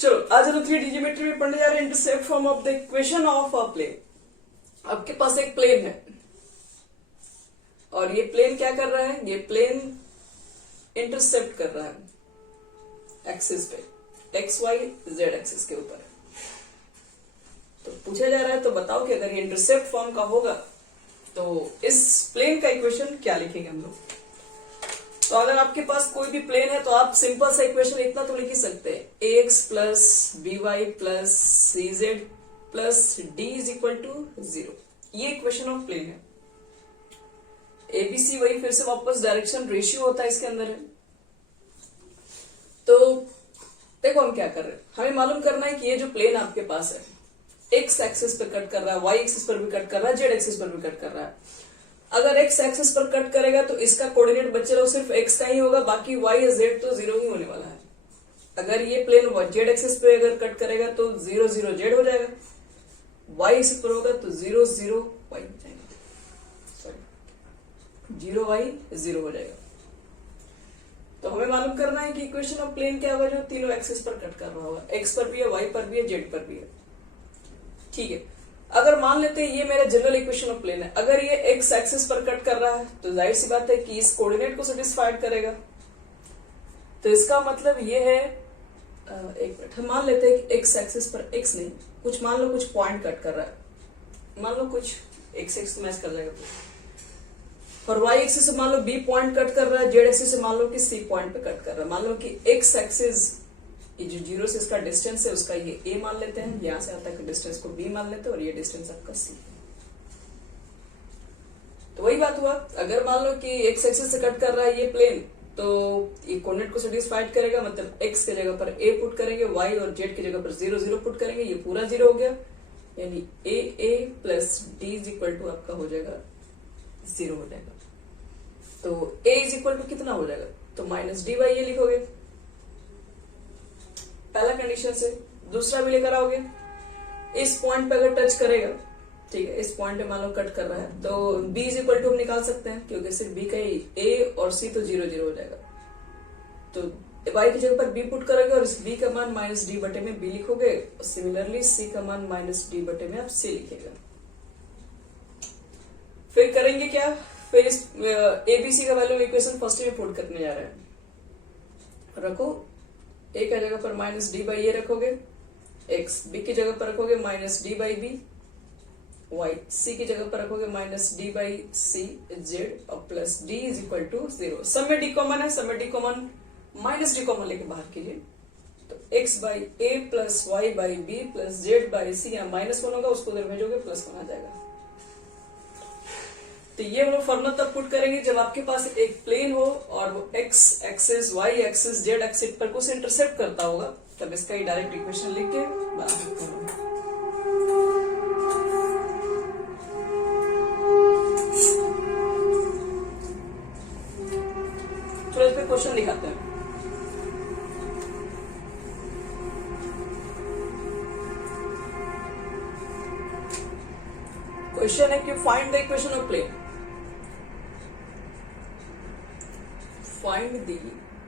चलो आज हम 3D ज्योमेट्री में पढ़ने जा रहे हैं intercept form of the equation of a plane. आपके पास एक प्लेन है और ये प्लेन क्या कर रहा है, ये प्लेन इंटरसेप्ट कर रहा है एक्सिस पे, एक्स वाई जेड एक्सिस के ऊपर। तो पूछा जा रहा है तो बताओ कि अगर ये इंटरसेप्ट फॉर्म का होगा तो इस प्लेन का इक्वेशन क्या लिखेंगे हम लोग। तो अगर आपके पास कोई भी प्लेन है तो आप सिंपल सा इक्वेशन इतना तो लिख ही सकते हैं, ax plus B Y plus C Z plus D is equal to 0। ये इक्वेशन ऑफ प्लेन है। एबीसी वही फिर से वापस डायरेक्शन रेशियो होता है इसके अंदर है। तो देखो हम क्या कर रहे हैं, हमें मालूम करना है कि ये जो प्लेन आपके पास है एक्स एक्सिस पर कट कर रहा है, वाई एक्सिस पर भी कट कर रहा है, जेड एक्सिस पर भी कट कर रहा है। अगर एक्स एक्सिस पर कट करेगा तो इसका कोऑर्डिनेट बच्चे सिर्फ एक्स का ही होगा, बाकी वाई या जेड तो 0 ही होने वाला है। अगर ये प्लेन जेड एक्सिस पे अगर कट करेगा तो 0 0 जेड हो जाएगा, वाई एक्सिस पर होगा तो 0 0 वाई हो जाएगा, सॉरी 0 वाई 0 हो जाएगा। तो हमें मालूम करना है कि इक्वेशन ऑफ प्लेन क्या होगा जो तीनों एक्सिस पर कट कर रहा होगा, एक्स पर भी है, वाई पर भी है, जेड पर भी है। ठीक है, अगर मान लेते हैं ये मेरा जनरल इक्वेशन ऑफ प्लेन है, अगर ये एक्स एक्सिस पर कट कर रहा है तो जाहिर सी बात है कि इस कोऑर्डिनेट को सेटिस्फाइड करेगा। तो इसका मतलब ये है, एक मिनट, हम मान लेते हैं कि एक्स एक्सिस पर एक्स नहीं, कुछ मान लो कुछ पॉइंट कट कर रहा है, मान लो कुछ एक्स एक्स मैच कर जाएगा, और वाई एक्सिस से मान लो बी पॉइंट कट कर रहा है, जेड एक्सिस से मान लो कि सी पॉइंट पे कट कर रहा है। मान लो कि एक्स एक्सिस ये जो 0 से इसका डिस्टेंस है उसका ये a मान लेते हैं, यहां से आता है डिस्टेंस को b मान लेते हैं, और ये डिस्टेंस आपका c। तो वही बात हुआ, अगर मान लो कि x एक्सिस से कट कर रहा है ये प्लेन तो ये कोऑर्डिनेट को सेटिस्फाइड करेगा, मतलब x के जगह पर a पुट करेंगे, y और z की जगह पर 0 0 पुट करेंगे, ये पूरा 0 हो गया, यानी a plus d is equal to आपका हो जाएगा 0 हो जाएगा। तो a इज इक्वल टू कितना हो जाएगा, तो माइनस डी बाई ये लिखोगे पहला कंडीशन से। दूसरा भी लेकर आओगे, इस पॉइंट पे अगर टच करेगा, ठीक है, इस पॉइंट पे मान लो कट कर रहा है तो b इज इक्वल टू हम निकाल सकते हैं, क्योंकि सिर्फ b का ही a और c तो 0 0 हो जाएगा। तो y की जगह पर b पुट करोगे और इस b का मान माइनस डी बटे में b लिखोगे, और सिमिलरली c का मान माइनस डी बटे में आप c लिखेगा। फिर करेंगे क्या, फिर इस abc का वैल्यू इक्वेशन फर्स्ट में पुट करने जा रहे हैं। रखो, a की जगह पर माइनस डी बाई ए रखोगे, x b की जगह पर रखोगे minus D by B, y c की जगह पर रखोगे minus D by C, z और plus d is equal to 0। सब में d कॉमन है, सब में d common minus D common लेके बाहर कीजिए, तो x by A plus Y by B plus Z by C, यहाँ माइनस 1 होगा, उसको उधर भेजोगे प्लस 1 आ जाएगा। तो ये हम लोग फॉर्मूला तब पुट करेंगे जब आपके पास एक प्लेन हो और वो X axis, Y axis, Z axis पर कुछ इंटरसेप्ट करता होगा, तब इसका ही डायरेक्ट इक्वेशन लिख के बना सकते हैं। चलो इस पे क्वेश्चन दिखाते हैं। क्वेश्चन है कि find the equation of plane. Find the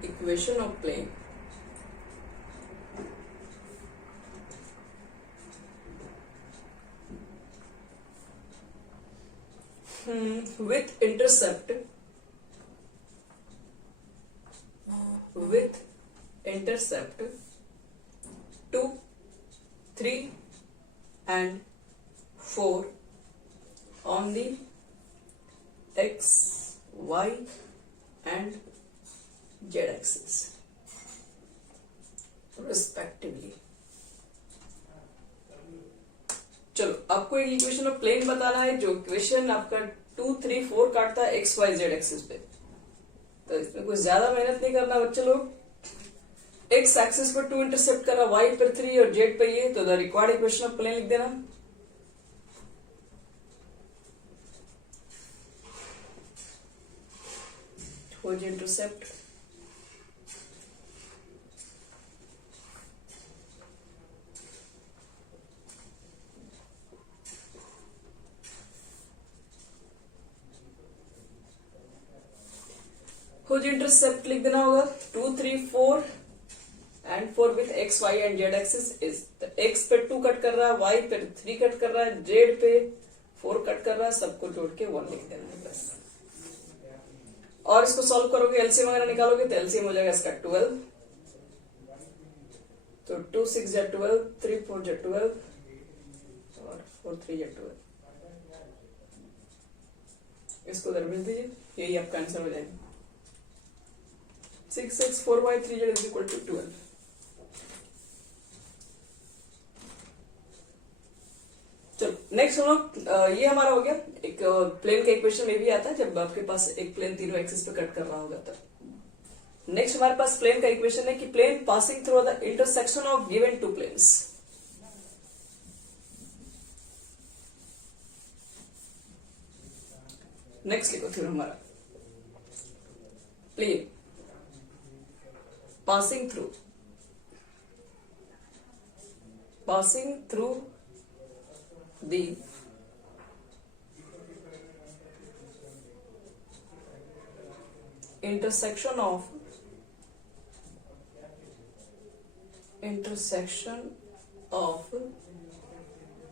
equation of plane with intercept 2, 3 and 4 on the x, y and z axis respectively। चलो आपको एक इक्वेशन ऑफ प्लेन बताना है, जो इक्वेशन आपका 2 3 4 काटता है एक्स वाई जेड एक्सिस पे। तो इसमें कुछ ज्यादा मेहनत नहीं करना बच्चे लोग। एक्स एक्सिस पर 2 इंटरसेप्ट कर रहा, वाई पर 3 और जेड पे ये, तो the required equation of plane लिख देना। खोज इंटरसेप्ट, खोज इंटरसेप्ट लिख देना होगा 2 3 4 and for with X Y and Z axis is, X पे 2 कट कर रहा है, वाई पे 3 कट कर रहा है, जेड पे 4 कट कर रहा है, सबको जोड़ के 1 लिख देना है बस। और इसको सॉल्व करोगे, एलसीएम वगैरह निकालोगे तो एलसीएम हो जाएगा इसका 12, तो 2 6 जा 12, 3 4 जा 12 और 4 3 जा 12। इसको उधर भेज दीजिए, यही आपका आंसर हो जाएगा। 6 6 4 y 3 z is equal to 12। चलो नेक्स्ट हम लोग, ये हमारा हो गया। एक प्लेन का इक्वेशन में भी आता है जब आपके पास एक प्लेन तीनों एक्सिस पे कट कर रहा होगा तब। नेक्स्ट हमारे पास प्लेन का इक्वेशन है कि plane passing through the intersection of given two planes. Next लिखो थ्योरम हमारा, plane passing through the intersection of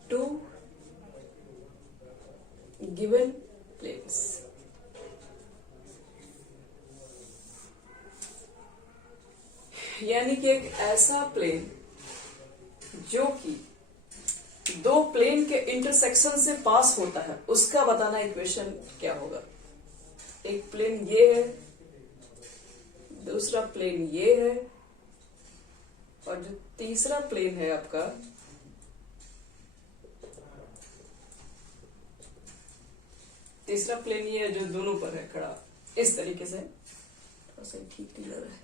two given planes। यानी कि एक ऐसा प्लेन जो कि दो प्लेन के इंटरसेक्शन से पास होता है, उसका बताना इक्वेशन क्या होगा। एक प्लेन ये है, दूसरा प्लेन ये है, और जो तीसरा प्लेन है आपका, तीसरा प्लेन ये है जो दोनों पर है खड़ा, इस तरीके से। थोड़ा सा ठीक नहीं लग रहा है।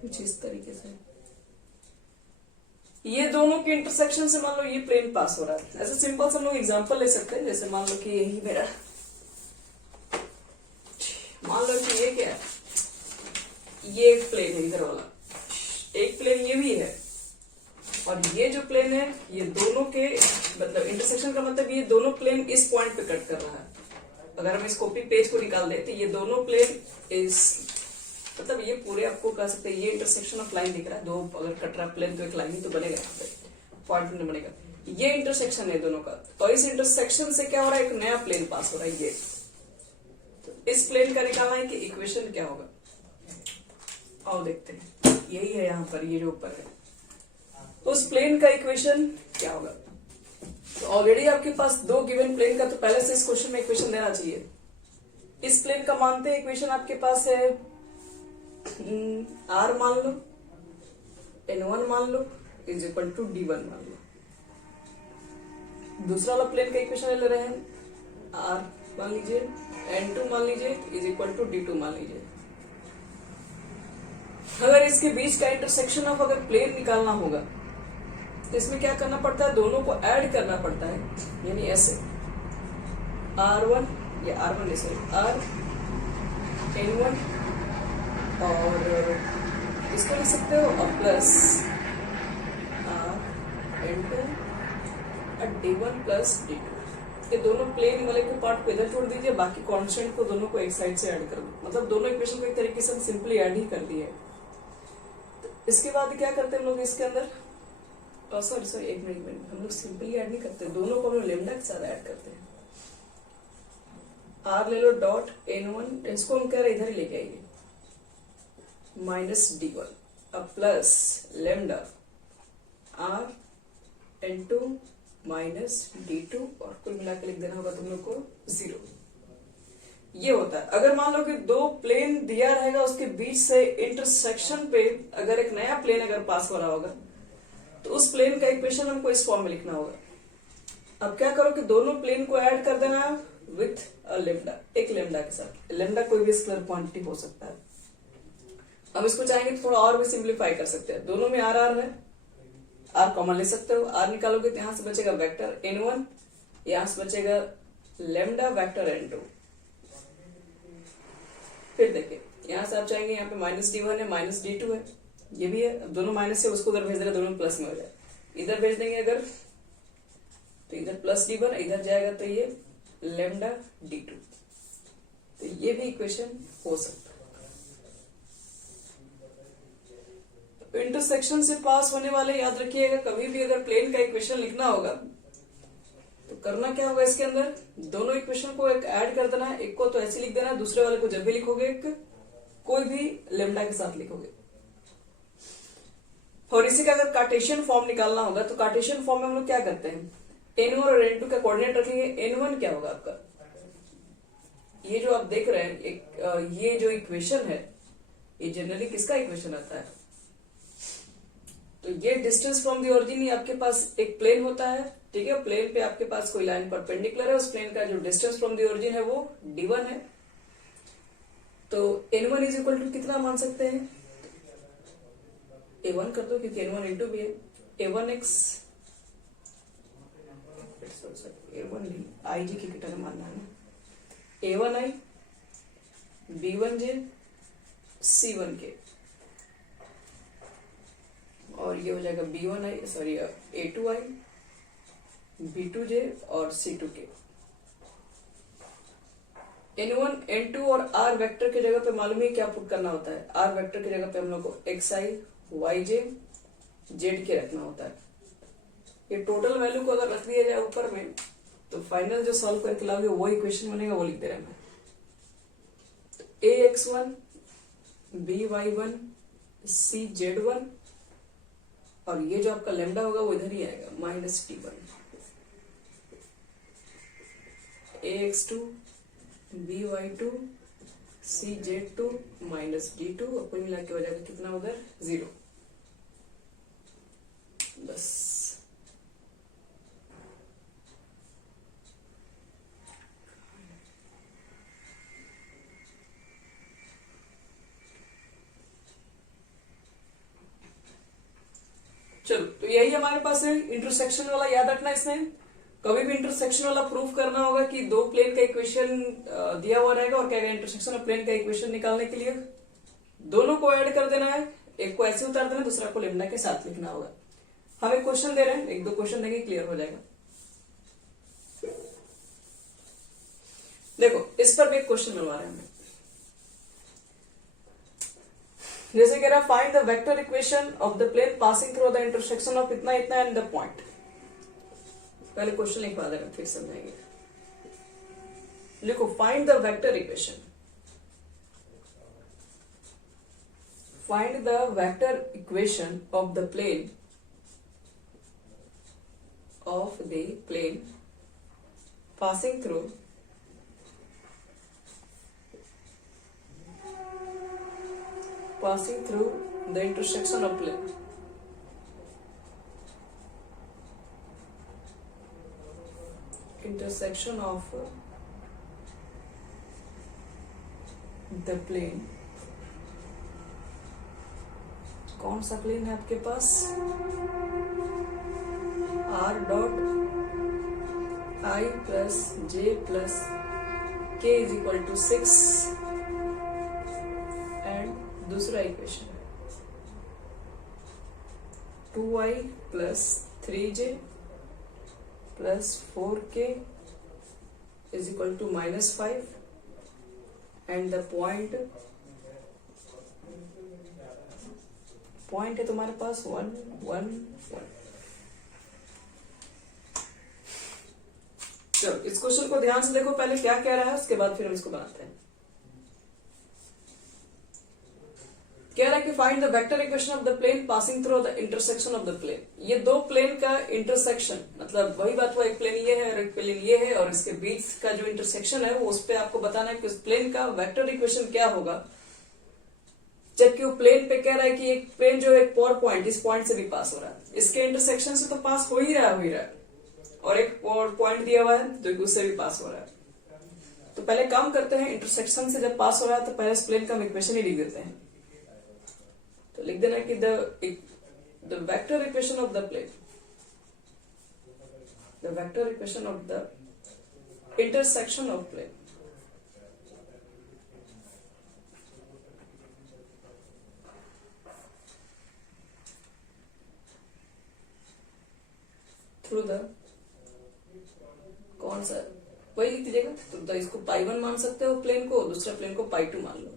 कुछ इस तरीके से ये दोनों के इंटरसेक्शन से मान लो ये प्लेन पास हो रहा है। ऐसे सिंपल से हम लोग एग्जांपल ले सकते हैं। जैसे मान लो कि यही मेरा, मान लो कि ये क्या है, ये एक प्लेन है इधर वाला, एक प्लेन ये भी है, और ये जो प्लेन है ये दोनों के मतलब इंटरसेक्शन का मतलब ये दोनों प्लेन इस पॉइंट पे कट कर रहा है। अगर हम इस कॉपी पेज को निकाल दें तो ये दोनों प्लेन इस मतलब ये पूरे आपको कह सकते हैं ये इंटरसेक्शन ऑफ लाइन दिख रहा है। दो अगर कट रहा प्लेन तो एक लाइन ही तो बनेगा, यहाँ पे पॉइंट नहीं बनेगा। ये इंटरसेक्शन है दोनों का, तो इस इंटरसेक्शन से क्या हो रहा है, एक नया प्लेन पास हो रहा है। ये तो इस प्लेन का निकालना है कि इक्वेशन क्या होगा। आओ देखते हैं, यही है यहाँ पर, ये जो ऊपर है, तो उस प्लेन का इक्वेशन क्या होगा। तो ऑलरेडी आपके पास दो गिवन प्लेन का तो पहले से इस क्वेश्चन में इक्वेशन देना चाहिए। इस प्लेन का मानते हैं इक्वेशन आपके पास है R मान लो, N1 मान लो इज इक्वल टू D1 मान लो। दूसरा वाला प्लेन का इक्वेशन ले रहे हैं, R मान लीजिए, N2 मान लीजिए इज इक्वल टू D2 मान लीजिए। अगर इसके बीच का इंटरसेक्शन ऑफ अगर प्लेन निकालना होगा तो इसमें क्या करना पड़ता है, दोनों को ऐड करना पड़ता है। यानी ऐसे R1 या R1 नहीं सॉरी R N1 और इसको लिख सकते हो और प्लस N2 और D1 प्लस D2। ये दोनों प्लेन वाले के पार्ट को इधर छोड़ दीजिए, बाकी कांस्टेंट को दोनों को एक साइड से ऐड कर दो। मतलब दोनों इक्वेशन को एक तरीके से हम सिंपली ऐड ही कर दिए। तो इसके बाद क्या करते हैं हम लोग इसके अंदर, सॉरी एक मिनट, हम लोग सिंपली ऐड नहीं करते, दोनों को हम लोग लेमडा के साथ ऐड करते हैं। R ले लो डॉट N1, इसको हम कह रहे इधर ही लेके आइए, माइनस D1 अब plus lambda R N2 minus D2 और कुल मिला के लिख देना होगा तुम लोग को 0। ये होता है अगर मान लो कि दो प्लेन दिया रहेगा, उसके बीच से इंटरसेक्शन पे अगर एक नया प्लेन अगर पास हो रहा होगा तो उस प्लेन का इक्वेशन हमको इस फॉर्म में लिखना होगा। अब क्या करो कि दोनों प्लेन को ऐड कर देना विथ अ लेमडा, एक लेमडा के साथ। लेमडा कोई भी स्केलर क्वांटिटी हो सकता है। हम इसको चाहेंगे तो थोड़ा और भी सिंप्लीफाई कर सकते हैं। दोनों में आर आर है, आर कॉमन ले सकते हो, आर निकालोगे तो यहां से बचेगा वेक्टर N1, यहां से बचेगा लेमडा वेक्टर N2। फिर देखिए यहां से आप चाहेंगे यहाँ पे माइनस D1 है, माइनस D2 है, ये भी है। अब दोनों माइनस है, उसको उधर भेज देना, दोनों प्लस में हो जाए। इधर भेज देंगे अगर तो इधर प्लस d1, इधर जाएगा तो ये लेमडा d2। तो ये भी इक्वेशन हो सकता है। तो इंटरसेक्शन से पास होने वाले याद रखिएगा, कभी भी अगर प्लेन का इक्वेशन लिखना होगा तो करना क्या होगा, इसके अंदर दोनों इक्वेशन को एक ऐड कर देना है। एक को तो ऐसे लिख देना है, दूसरे वाले को जब भी लिखोगे कोई भी लेमडा के साथ लिखोगे। और इसी का अगर कार्टेशियन फॉर्म निकालना होगा तो कार्टेशियन फॉर्म में हम लोग क्या करते हैं, n1 और n2 का कोऑर्डिनेट रखेंगे। n1 क्या होगा आपका, ये जो आप देख रहे हैं ये जो इक्वेशन है ये जनरली किसका इक्वेशन आता है, तो ये डिस्टेंस फ्रॉम द ओरिजिन ही आपके पास एक प्लेन होता है, ठीक है। प्लेन पे आपके पास कोई लाइन परपेंडिकुलर है, उस प्लेन का जो डिस्टेंस फ्रॉम द ओरिजिन है वो d1 है। तो n1 इज इक्वल टू कितना मान सकते हैं, a1 कर दो क्योंकि n1 इंटू भी है, a1x a1 आई जी की तरह मानना है, a1i b1j c1k, और ये हो जाएगा b1i सॉरी a2i b2j और c2k। n1 n2 और r वेक्टर की जगह पे मालूम है क्या पुट करना होता है, r वेक्टर की जगह पे हम लोग को xi yj z के रखना होता है। ये टोटल वैल्यू को अगर रख दिया जाए ऊपर में तो फाइनल जो सॉल्व करके लाओगे वो इक्वेशन बनेगा, वो लिख दे रहे हैं। ax1 by1 cz1 और ये जो आपका लेमडा होगा वो इधर ही आएगा minus t1, ax2 by2 cz2 minus d2 और कुल मिला के हो जाएगा कितना उधर 0। बस चलो, तो यही हमारे पास है इंटरसेक्शन वाला, याद रखना। इसमें कभी भी इंटरसेक्शन वाला प्रूफ करना होगा कि दो प्लेन का इक्वेशन दिया हुआ रहेगा और क्या इंटरसेक्शन ऑफ प्लेन का इक्वेशन निकालने के लिए दोनों को ऐड कर देना है, एक को ऐसे उतार देना, दूसरा को लेमडा के साथ लिखना होगा। हम एक क्वेश्चन दे रहे हैं, एक दो क्वेश्चन देंगे, क्लियर हो जाएगा। देखो इस पर भी एक क्वेश्चन मिलवा रहे हैं हमें, जैसे कह रहा है find the vector equation of the plane passing through the intersection of इतना इतना एंड द पॉइंट। पहले क्वेश्चन लिखवा दे रहे फिर समझाएंगे। लिखो find the vector equation, find the vector equation of the plane passing through the intersection of plane. Intersection of the plane. कौन सा प्लेन है आपके पास, r dot I plus j plus k is equal to 6 and दूसरा equation है 2i plus 3j plus 4k is equal to -5 and the point है तुम्हारे पास 1 1 1। चलो इस क्वेश्चन को ध्यान से देखो, पहले क्या कह रहा है उसके बाद फिर हम इसको बनाते हैं। कह रहा है कि find the vector equation of the plane passing through the intersection of the plane. ये दो प्लेन का इंटरसेक्शन, मतलब वही बात हुआ, एक प्लेन ये है और एक प्लेन ये है और इसके बीच का जो इंटरसेक्शन है वो उस पर आपको बताना है कि उस प्लेन का वेक्टर इक्वेशन क्या होगा। जबकि वो प्लेन पे कह रहा है कि एक प्लेन जो एक और पॉइंट, इस पॉइंट से भी पास हो रहा है, इसके इंटरसेक्शन से तो पास हो ही रहा है और एक और पॉइंट दिया हुआ है जो उससे भी पास हो रहा है। तो पहले काम करते हैं, इंटरसेक्शन से जब पास हो रहा है तो पहले इस प्लेन का हम इक्वेशन ही लिख देते हैं। तो लिख देना कि the vector equation of the plane, the vector equation of the intersection of plane through the कौन सा है वही लिख दीजिएगा। तो इसको पाई 1 मान सकते हो प्लेन को, दूसरा प्लेन को पाई 2 मान लो।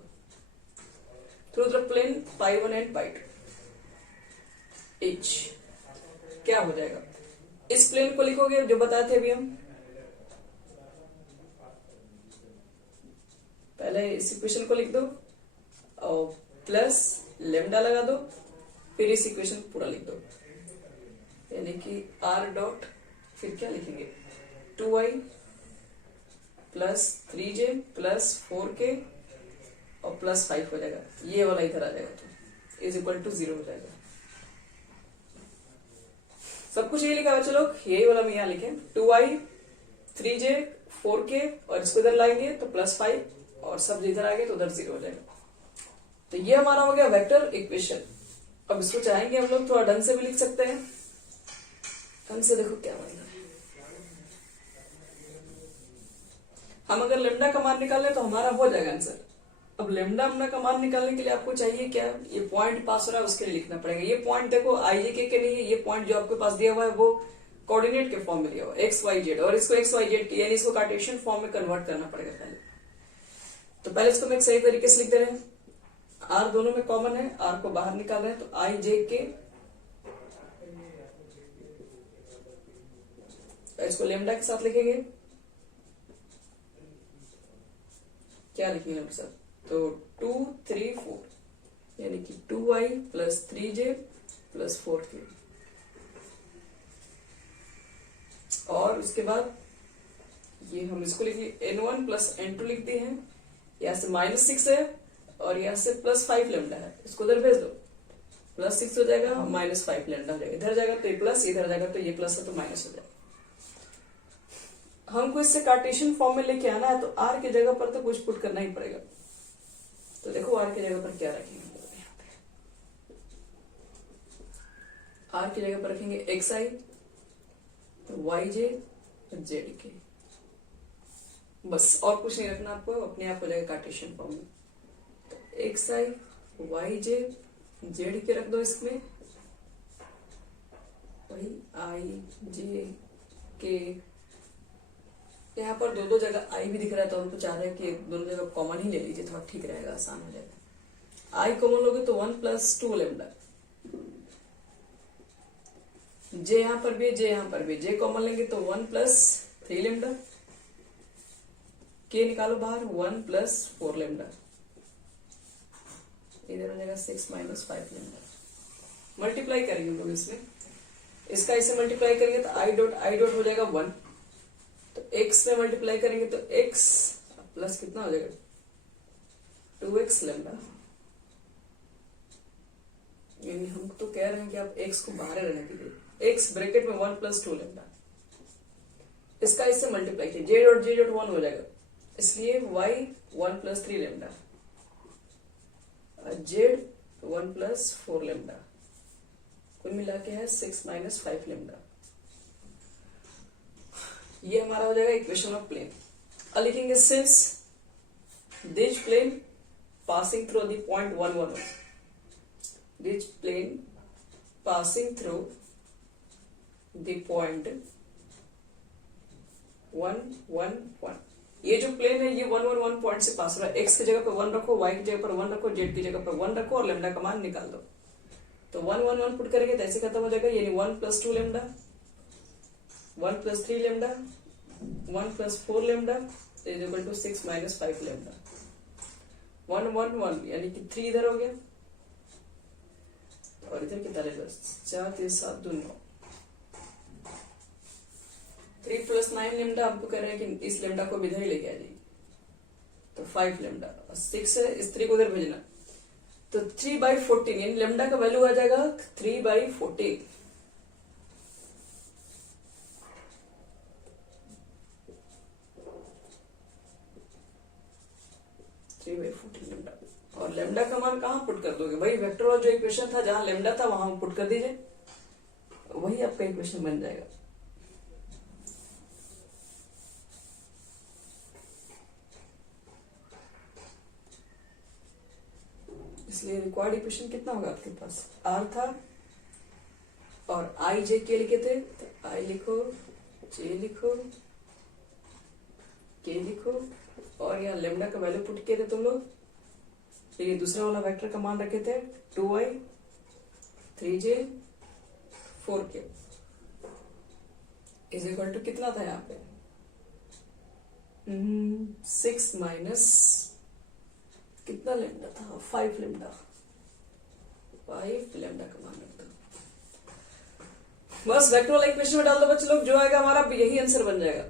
Through the plane pi 1 and pi 2 H क्या हो जाएगा, इस प्लेन को लिखोगे जो बताए थे अभी हम, पहले इस इक्वेशन को लिख दो और प्लस लेमडा लगा दो, फिर इस इक्वेशन को पूरा लिख दो, यानी कि आर डॉट फिर क्या लिखेंगे 2i plus 3j plus 4k और प्लस 5 हो जाएगा, ये वाला इधर आ जाएगा तो इज इक्वल टू 0 हो जाएगा। सब कुछ ये लिखा हुआ, चलो यही वाला हम यहाँ लिखे 2i 3j 4k और इसको इधर लाएंगे तो प्लस 5 और सब इधर आ गए तो उधर 0 हो जाएगा। तो ये हमारा हो गया वेक्टर इक्वेशन। अब इसको चाहेंगे हम लोग थोड़ा ढंग से भी लिख सकते हैं, ढंग से देखो क्या मतलब, हम अगर लेमडा का मान निकालें तो हमारा हो जाएगा आंसर। अब लेमडा हमने का मान निकालने के लिए आपको चाहिए क्या, ये पॉइंट पास हो रहा है उसके लिए लिखना पड़ेगा। ये पॉइंट देखो आई के नहीं है, ये पॉइंट जो आपके पास दिया हुआ है वो कोऑर्डिनेट के फॉर्म में दिया हुआ है एक्स वाई जेड, और इसको एक्स वाई जेड यानी इसको कार्टेशियन फॉर्म में कन्वर्ट करना पड़ेगा पहले। तो पहले इसको मैं एक सही तरीके से लिख दे रहे हैं, आर दोनों में कॉमन है, आर को बाहर निकाल रहे हैं तो आई जे के, इसको लेमडा के साथ लिखेंगे, क्या लिखेंगे हम सर, तो 2 3 4 यानी कि 2i plus 3j plus 4k, और उसके बाद ये हम इसको लिख लिए n1 प्लस n2 लिख दिए हैं, यहाँ से -6 है और यहाँ से +5 लेमडा है, इसको उधर भेज दो, +6 हो जाएगा -5 लेमडा हो जाएगा, इधर जाएगा तो ये प्लस, इधर जाएगा तो ये प्लस है तो माइनस हो जाएगा। हमको इससे कार्टेशियन फॉर्म में लेके आना है तो आर की जगह पर तो कुछ पुट करना ही पड़ेगा। तो देखो आर की जगह पर क्या रखेंगे, आर की जगह पर रखेंगे एक्स आई वाई जे जेड के, बस और कुछ नहीं रखना आपको, अपने आप हो जाएगा कार्टेशियन फॉर्म में। तो एक्स आई वाई जे जेड के रख दो, इसमें वही आई जे के, यहाँ पर दो जगह आई भी दिख रहा है तो हम तो चाह रहे हैं कि दोनों जगह कॉमन ही ले लीजिए, थोड़ा ठीक रहेगा, आसान हो जाएगा। आई कॉमन लोगे तो 1 प्लस 2 लेमडा, जे यहाँ पर भी जे यहाँ पर भी, जे कॉमन लेंगे तो 1 प्लस 3 लेमडा, के निकालो बाहर 1 प्लस 4 लेमडा, इधर हो जाएगा 6 माइनस 5 लेमडा। मल्टीप्लाई करेंगे लोग इसमें, इसका इसे मल्टीप्लाई करेंगे तो आई डॉट हो जाएगा 1, तो x में मल्टीप्लाई करेंगे तो x प्लस कितना हो जाएगा 2x लेमडा, यानी हम तो कह रहे हैं कि आप x को बाहर रहने दीजिए, x ब्रैकेट में 1 प्लस 2 लेमडा, इसका इससे मल्टीप्लाई किया जे डॉट 1 हो जाएगा, इसलिए y 1 plus 3 lambda, z 1 plus 4 lambda, कुल मिला के है 6 माइनस 5 लेमडा। ये हमारा हो जाएगा इक्वेशन ऑफ प्लेन। अब लिखेंगे since this plane passing through the point 1 1 1, this plane passing through the point 1 1 1, ये जो प्लेन है ये 1 1 1 पॉइंट से पास हो रहा है, x की जगह पर 1 रखो, y की जगह पर 1 रखो, z की जगह पर 1 रखो और लेमडा का मान निकाल दो। तो 1 1 1 पुट करेंगे तो ऐसे खत्म हो जाएगा, यानी 1 plus 2 lambda, 1 plus 3 lambda, 1 plus 4 lambda is equal to 6 minus 5 lambda. 1 1 1 यानी कि 3 इधर हो गया और इधर कितना रहेगा 4 3 7 2 9, 3 प्लस 9 लेमडा, हमको कह रहे हैं कि इस लेमडा को भी इधर ही लेके आ जाइए, तो 5 लेमडा, 6 है इस 3 को उधर भेजना, तो 3/14 यानी लेमडा का वैल्यू आ जाएगा 3/14, लेमडा। और लेमडा का मान कहाँ पुट कर दोगे, वही वेक्टर और जो इक्वेशन था जहां लेमडा था वहां पुट कर दीजिए, वही आपका इक्वेशन बन जाएगा। इसलिए रिक्वायर्ड इक्वेशन कितना होगा आपके पास, आर था और आई जे के लिखे थे, तो आई लिखो, जे लिखो के लिखो और यहाँ लेमडा का वैल्यू पुट किए थे तुम लोग, फिर ये दूसरा वाला वेक्टर का मान रखे थे 2i 3j 4k is equal to कितना था यहाँ पे 6 माइनस कितना लेमडा था 5 लेमडा का मान रख दो, बस वेक्टर वाला इक्वेशन में डाल दो बच्चे लोग, जो आएगा हमारा यही आंसर बन जाएगा।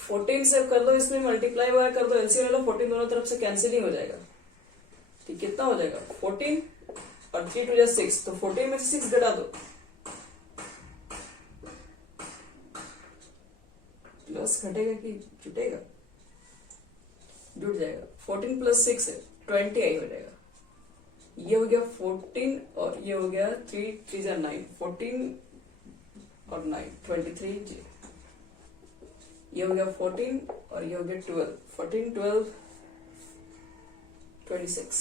14 से कर दो, इसमें मल्टीप्लाई वगैरह कर दो, एलसीएम ले लो, 14 दोनों तरफ से कैंसिल ही हो जाएगा। ठीक, कितना हो जाएगा 14 और 3 2 6, तो 14 में से 6 घटा दो, प्लस घटेगा कि जुटेगा, जुट जाएगा। 14 प्लस 6 है 20 आई हो जाएगा। ये हो गया 14 और ये हो गया 3 3 9, 14 और 9 23 जी, ये हो गया 14 और ये हो गया 12, 14 12 26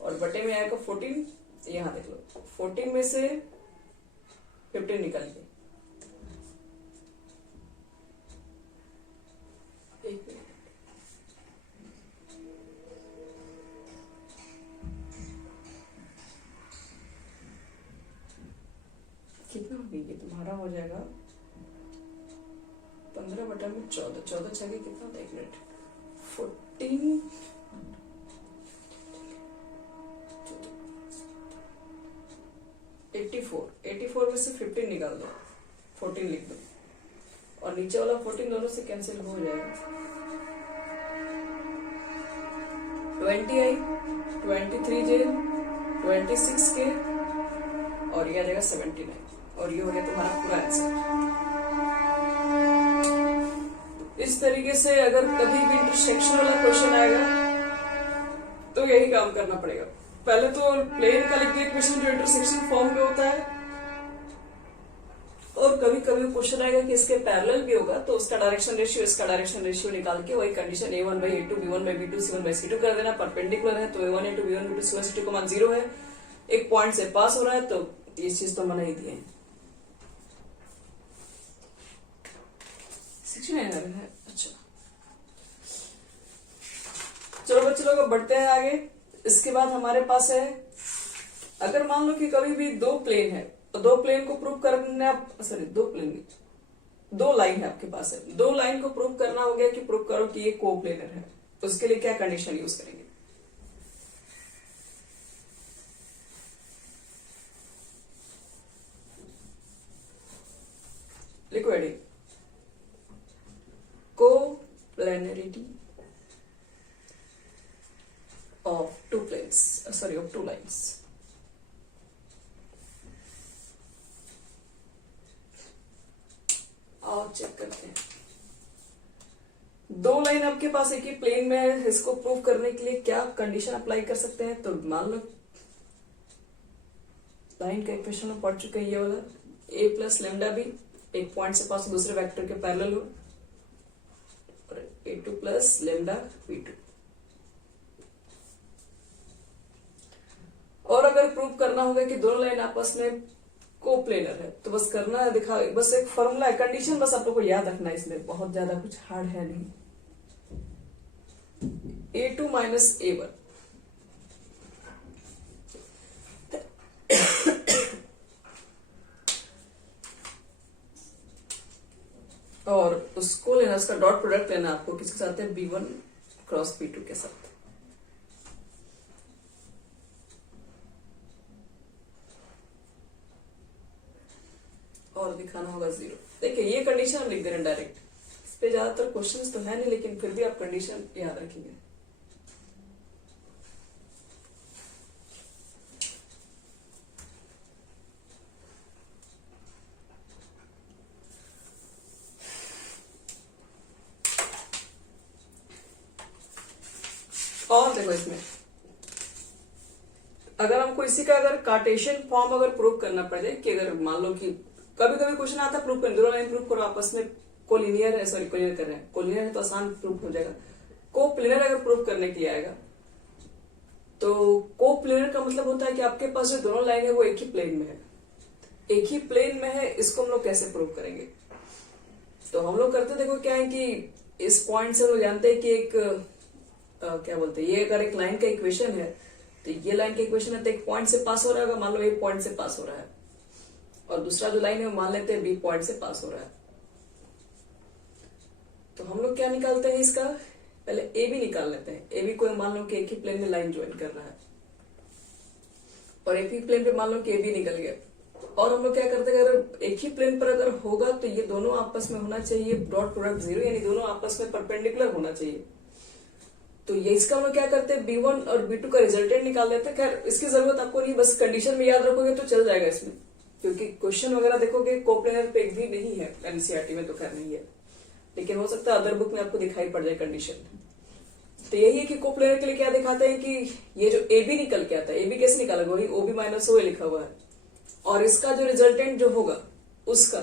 और बटे में आएगा 14, यहां देख लो 14 में से 15 निकालिए, एक मिनट, कितना हो गया, ये तुम्हारा हो जाएगा 15 बटा में 14, 14 छगे कितना होता है, एक मिनट 14 84 में से 15 निकाल दो, 14 लिख दो और नीचे वाला 14 दोनों से कैंसिल हो जाएगा। 20 आई 23j 26k और ये आ जाएगा 79 और ये हो गया तुम्हारा पूरा आंसर। इस तरीके से अगर कभी भी इंटरसेक्शन वाला क्वेश्चन आएगा तो यही काम करना पड़ेगा। पहले तो प्लेन का लिख दिया क्वेश्चन जो इंटरसेक्शन फॉर्म में होता है, और कभी कभी क्वेश्चन आएगा कि इसके पैरेलल भी होगा तो उसका डायरेक्शन रेशियो इसका डायरेक्शन रेशियो निकाल के वही कंडीशन a1/a2 b1/b2 c1/c2 कर देना। परपेंडिकुलर है तो a1 a2 b1 b2 c1 c2 का मान 0 है, एक पॉइंट से पास हो रहा है तो ये चीज तो मना ही दिए। 69 है, अच्छा चलो बच्चे लोग बढ़ते हैं आगे। इसके बाद हमारे पास है, अगर मान लो कि कभी भी दो प्लेन है तो दो प्लेन को प्रूव करना, सॉरी दो लाइन है आपके पास है, दो लाइन को प्रूव करना हो गया कि प्रूव करो कि ये कोप्लेनर है, तो उसके लिए क्या कंडीशन यूज करेंगे। लिखो heading coplanarity of two planes, sorry of two lines. आओ चेक करते हैं। दो लाइन आपके पास एक ही प्लेन में है, इसको प्रूव करने के लिए क्या कंडीशन अप्लाई कर सकते हैं। तो मान लो लाइन का इक्वेशन में पढ़ चुके हैं, ये वाला a प्लस लेमडा बी एक पॉइंट से पास दूसरे वेक्टर के पैरेलल हो, और a2 प्लस लेमडा b2। और अगर प्रूव करना होगा कि दोनों लाइन आपस में कोप्लेनर है तो बस करना है, दिखा, बस एक फॉर्मूला है, कंडीशन बस आप लोग को याद रखना है, इसमें बहुत ज्यादा कुछ हार्ड है नहीं। a2 माइनस a1 और उसको लेना, उसका डॉट प्रोडक्ट लेना आपको, किसके साथ है, b1 क्रॉस b2 के साथ। और दिखाना होगा 0। देखिए ये कंडीशन हम लिख दे रहे हैं डायरेक्ट, इस पे ज्यादातर क्वेश्चंस तो है नहीं, लेकिन फिर भी आप कंडीशन याद रखेंगे। और देखो इसमें अगर हमको इसी का अगर कार्टेशियन फॉर्म अगर प्रूव करना पड़े कि अगर मान लो कि कभी कभी क्वेश्चन आता है प्रूव कर, दोनों लाइन प्रूव करो आपस में कोलिनियर है, सॉरी कोलिनियर कर रहे हैं, कोलिनियर है तो आसान प्रूव हो जाएगा। कोप्लेनर अगर प्रूव करने के लिए आएगा तो कोप्लेनर का मतलब होता है कि आपके पास जो दोनों लाइन है वो एक ही प्लेन में है, एक ही प्लेन में है, इसको हम लोग कैसे प्रूव करेंगे। तो हम लोग करते देखो क्या है कि इस पॉइंट से हम लोग जानते हैं कि एक क्या बोलते हैं, ये अगर एक लाइन का इक्वेशन है तो ये लाइन का इक्वेशन है तो एक पॉइंट से पास हो रहा है, मान लो ए पॉइंट से पास हो रहा है, और दूसरा जो लाइन है वो मान लेते हैं बी पॉइंट से पास हो रहा है। तो हम लोग क्या निकालते हैं इसका, पहले ए बी निकाल लेते हैं। ए बी को मान लो कि एक ही प्लेन में लाइन ज्वाइन कर रहा है, और एक ही प्लेन पे मान लो कि ए बी निकल गया, और हम लोग क्या करते हैं, अगर एक ही प्लेन पर अगर होगा तो ये दोनों आपस में होना चाहिए डॉट प्रोडक्ट 0, यानी दोनों आपस में परपेंडिकुलर होना चाहिए। तो ये इसका हम लोग क्या करते हैं, B1 और B2 का रिजल्टेंट निकाल लेते हैं। खैर इसकी जरूरत आपको नहीं, बस कंडीशन में याद रखोगे तो चल जाएगा इसमें, क्योंकि क्वेश्चन वगैरह देखोगे कोप्लेनर पे एक भी नहीं है, एनसीईआरटी में तो खैर नहीं है, लेकिन हो सकता है अदर बुक में आपको दिखाई पड़ जाए कंडीशन। तो यही है कि कोप्लेनर के लिए क्या दिखाते हैं कि ये जो ए बी निकल के आता है, ए बी कैसे निकाला, वही ओ बी माइनस ओ लिखा हुआ है, और इसका जो रिजल्टेंट जो होगा उसका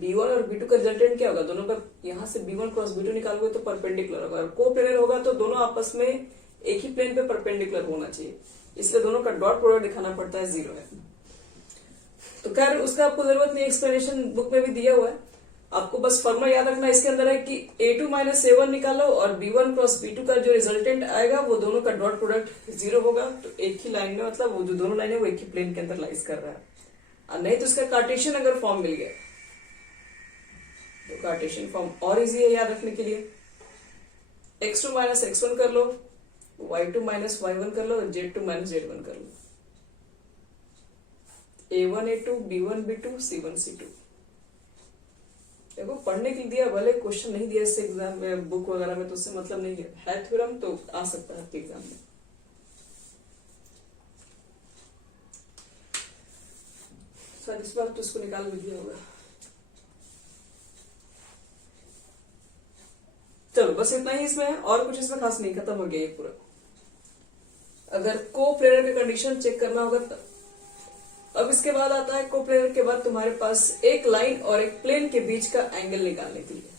B1 और B2 का रिजल्टेंट क्या होगा, दोनों पर यहाँ से B1 क्रॉस B2 निकालोगे तो परपेंडिकुलर होगा, और कोप्लेनर होगा तो दोनों आपस में एक ही प्लेन पे परपेंडिकुलर होना चाहिए, इसलिए दोनों का डॉट प्रोडक्ट दिखाना पड़ता है 0 है। तो खैर उसका आपको जरूरत नहीं, एक्सप्लेनेशन बुक में भी दिया हुआ है, आपको बस फॉर्मूला याद रखना इसके अंदर है कि A2 माइनस A1 निकालो और B1 क्रॉस B2 का जो रिजल्टेंट आएगा वो दोनों का डॉट प्रोडक्ट 0 होगा। तो एक ही लाइन में, मतलब वो जो दोनों लाइन है वो एक ही प्लेन के अंदर लाइज कर रहा है, और नहीं तो उसका कार्टेशियन अगर फॉर्म मिल गया तो कार्टेशियन फॉर्म और इजी है याद रखने के लिए। x2 माइनस x1 कर लो, y2 माइनस y1 कर लो, और z2 माइनस z1 कर लो, a1 a2 b1 b2 c1 c2। देखो पढ़ने के लिए दिया, भले क्वेश्चन नहीं दिया इससे एग्जाम में बुक वगैरह में, तो उससे मतलब नहीं है थ्योरम तो आ सकता है आपके एग्जाम में। सर इस बार तो इसको निकाल भी दिया होगा। चलो बस इतना ही इसमें, और कुछ इसमें खास नहीं, खत्म हो गया ये पूरा। अगर कोप्लेनर की कंडीशन चेक करना होगा तब। अब इसके बाद आता है कोप्लेनर के बाद तुम्हारे पास एक लाइन और एक प्लेन के बीच का एंगल निकालने के लिए,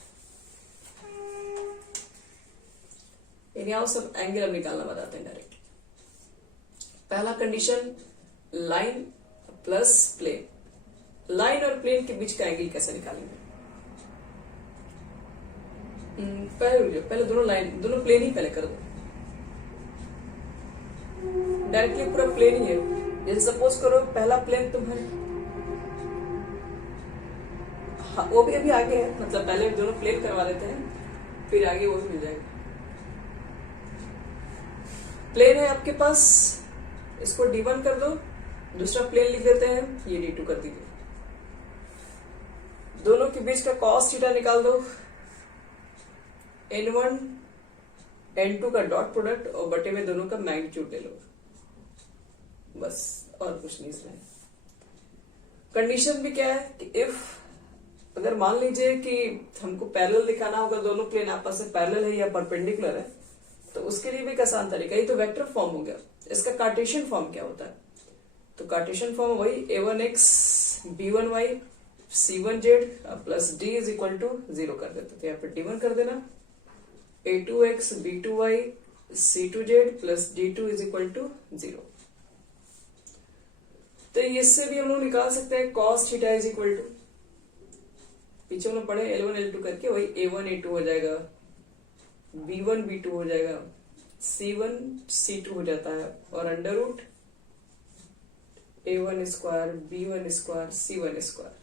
यानी सब एंगल अब निकालना बताते हैं डायरेक्ट। पहला condition line plus plane, line और प्लेन के बीच का एंगल कैसे निकालेंगे। पहले दोनों प्लेन ही पहले कर दो, डायरेक्टली पूरा प्लेन ही है। जैसे सपोज करो पहला प्लेन तुम्हारे, हाँ, वो भी अभी आगे है, मतलब पहले दोनों प्लेन करवा देते हैं फिर आगे वो भी मिल जाएगा। प्लेन है आपके पास, इसको D1 कर दो, दूसरा प्लेन लिख देते हैं, ये D2 कर दीजिए। दोनों के बीच का cos थीटा निकाल दो, N1 N2 का डॉट प्रोडक्ट और बटे में दोनों का मैग्नीट्यूड ले लो, बस और कुछ नहीं इसमें। कंडीशन भी क्या है कि इफ अगर मान लीजिए कि हमको पैरेलल दिखाना होगा, दोनों प्लेन आपस में पैरेलल है या परपेंडिकुलर है, तो उसके लिए भी एक आसान तरीका, ये तो वेक्टर फॉर्म हो गया। इसका कार्टेशियन फॉर्म क्या होता है, तो कार्टेशियन फॉर्म वही a1x b1y c1z plus d is equal to 0 कर देते, तो यहाँ पे d1 कर देना, a2x b2y c2z plus d2 is equal to 0। तो इससे भी हम लोग निकाल सकते हैं cos theta is equal to, पीछे हम लोग पढ़े L1 L2 करके, वही a1 a2 हो जाएगा, b1 b2 हो जाएगा, c1 c2 हो जाता है, और under root a1 square b1 square c1 square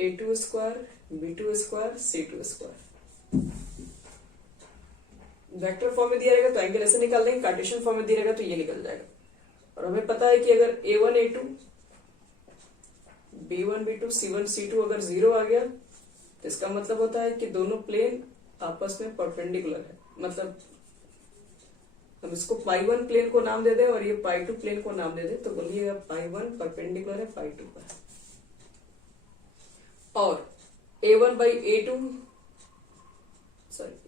a2 square b2 square c2 square. Vector form में दिया रहेगा तो एंगल ऐसे निकाल देंगे, कार्टेशियन फॉर्म में दिया रहेगा तो ये निकल जाएगा। और हमें पता है कि अगर a1 a2 b1 b2 c1 c2 अगर 0 आ गया तो इसका मतलब होता है कि दोनों प्लेन आपस में परपेंडिकुलर है, मतलब हम इसको π1 प्लेन को नाम दे दें और ये π2 प्लेन को नाम दे दें, तो बोलिएगा π1 परपेंडिकुलर है π2 पर, और a1 by a2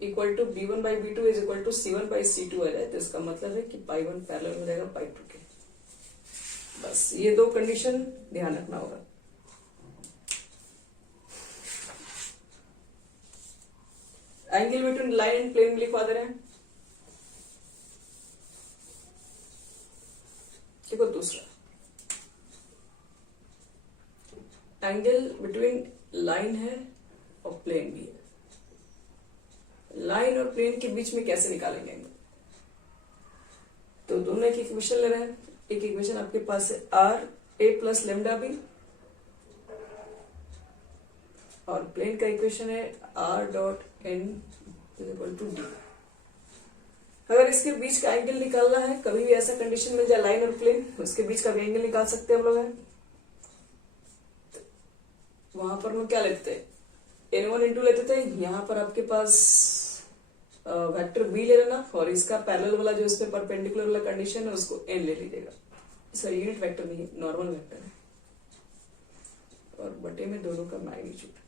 equal to b1 by b2 is equal to c1 by c2 आ जाए, तो इसका मतलब है कि π1 पैरेलल हो जाएगा π2 के। बस ये दो कंडीशन ध्यान रखना होगा। Angle between line and plane लिखवा दे रहे हैं। देखो दूसरा एंगल बिटवीन लाइन है और प्लेन भी है। लाइन और प्लेन के बीच में कैसे निकालेंगे एंगल? तो दोनों एक इक्वेशन ले रहे हैं। एक इक्वेशन आपके पास है R A plus lambda B, और प्लेन का इक्वेशन है R dot N is equal to D. अगर इसके बीच का एंगल निकालना है, कभी भी ऐसा कंडीशन मिल जाए लाइन और प्लेन, उसके बीच का भी एंगल निकाल सकते हैं हम लोग। है वहां पर हम क्या लेते हैं, n1 इंटू लेते थे। यहां पर आपके पास वेक्टर b ले लेना, और इसका पैरेलल वाला जो इसमें परपेंडिकुलर वाला कंडीशन है उसको n ले लीजिएगा। इसका यूनिट वेक्टर नहीं, नॉर्मल वेक्टर है, और बटे में दोनों का मैग्नीट्यूड।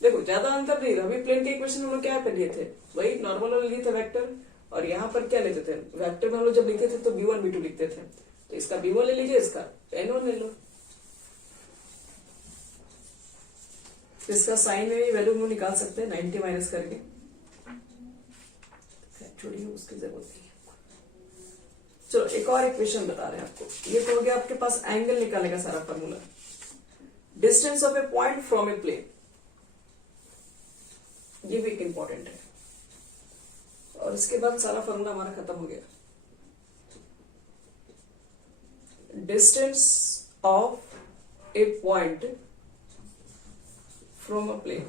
देखो ज्यादा अंतर नहीं रहा। अभी प्लेन के इक्वेशन हम लोग क्या पे लिए थे, वही नॉर्मल वाला लिए थे वेक्टर, और यहाँ पर क्या लेते थे, वेक्टर में हम लोग जब लिखते थे तो b1 b2 लिखते थे। तो इसका b1 ले लीजिए, इसका n1 ले लो। इसका साइन में भी वैल्यू हम निकाल सकते हैं 90 माइनस करके, छोड़िए उसकी जरूरत नहीं है। चलो एक और इक्वेशन बता रहे हैं आपको। ये तो हो गया आपके पास एंगल निकालने का सारा formula. Distance of a point from a plane, ये भी एक इंपॉर्टेंट है, और इसके बाद सारा फॉर्मूला हमारा खत्म हो गया। Distance of a point from a plane,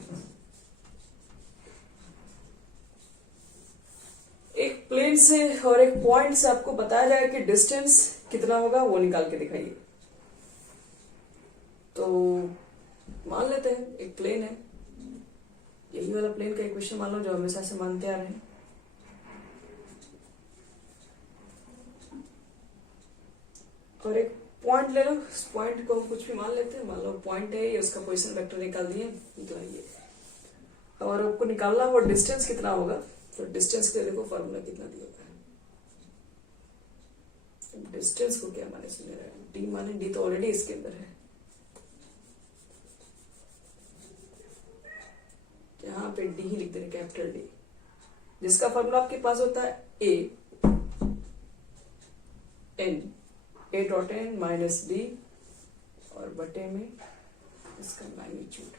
एक प्लेन से और एक पॉइंट से आपको बताया जाए कि डिस्टेंस कितना होगा, वो निकाल के दिखाइए। तो मान लेते हैं एक प्लेन है, यही वाला प्लेन का इक्वेशन मान लो जो हमेशा से मानते आ रहे हैं। और एक पॉइंट ले लो, उस पॉइंट को कुछ भी मान लेते हैं, मान लो पॉइंट है, ये उसका पोजीशन वेक्टर निकाल दिए, तो ये। और आपको निकालना वो डिस्टेंस कितना होगा, तो डिस्टेंस के लिए देखो फॉर्मूला कितना दिया होगा। डिस्टेंस को क्या माने सुन रहा है, डी माने, डी तो ऑलरेडी इसके अंदर है। यहाँ पे डी ही लिख देंगे, कैपिटल डी, जिसका फॉर्मूला आपके पास होता है A N, A dot N minus D, और बटे में इसका मैग्नीट्यूड।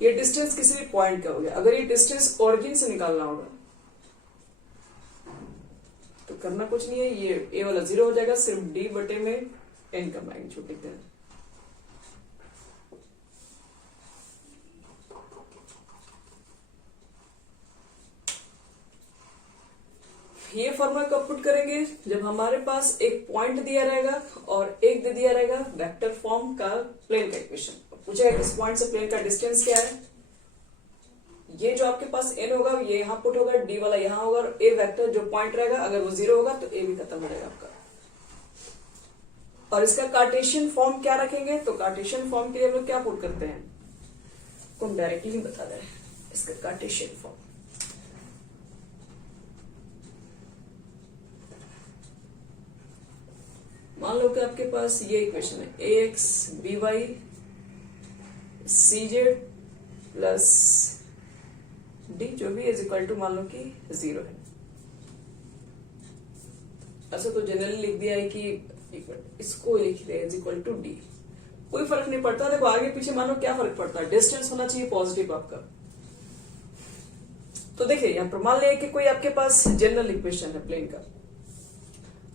ये डिस्टेंस किसी भी पॉइंट का हो गया। अगर ये डिस्टेंस ओरिजिन से निकालना होगा तो करना कुछ नहीं है, ये ए वाला 0 हो जाएगा, सिर्फ डी बटे में एन का मैग्नीट्यूड लिख देना। ये फॉर्मूला कब पुट करेंगे, जब हमारे पास एक पॉइंट दिया रहेगा और एक दे दिया रहेगा वेक्टर फॉर्म का प्लेन का इक्वेशन। पूछेगा किस पॉइंट से प्लेन का डिस्टेंस क्या है, ये जो आपके पास n होगा ये यहाँ पुट होगा, d वाला यहाँ होगा, और a वेक्टर जो पॉइंट रहेगा अगर वो 0 होगा तो a भी खत्म हो जाएगा आपका। और इसका कार्टेशियन फॉर्म क्या रखेंगे, तो कार्टेशियन फॉर्म के लिए हम लोग क्या पुट करते हैं, तो हम डायरेक्टली ही बता दे रहे हैं इसका कार्टेशियन फॉर्म। मान लो कि आपके पास ये इक्वेशन है ax by cz plus D जो भी इज इक्वल टू मान लो कि 0 है। ऐसा तो जनरली लिख दिया है कि इसको लिख दिया इज इक्वल टू डी, कोई फर्क नहीं पड़ता। देखो आगे पीछे मानो क्या फर्क पड़ता है, डिस्टेंस होना चाहिए पॉजिटिव आपका। तो देखिए यहाँ पर मान लिया कि कोई आपके पास जनरल इक्वेशन है प्लेन का,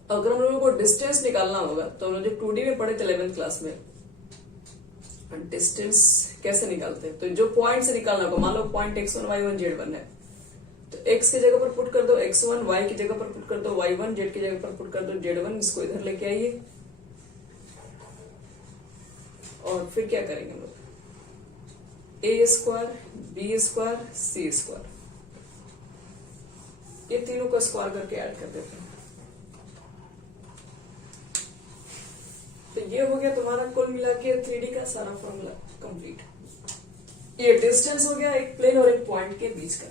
अगर हम लोगों को डिस्टेंस निकालना होगा तो हम लोग जो 2D में पढ़े थे 11th क्लास में, डिस्टेंस कैसे निकालते हैं, तो जो पॉइंट से निकालना होगा, मान लो पॉइंट x1 y1 z1 है, तो x की जगह पर पुट कर दो x1, y की जगह पर पुट कर दो y1, z की जगह पर पुट कर दो z1, इसको इधर लेके आइए। और फिर क्या करेंगे हम लोग, a square b square c square, ये तीनों को स्क्वायर करके ऐड कर देते हैं। तो ये हो गया तुम्हारा कुल मिला के 3D का सारा फॉर्मूला कंप्लीट। ये डिस्टेंस हो गया एक प्लेन और एक पॉइंट के बीच का।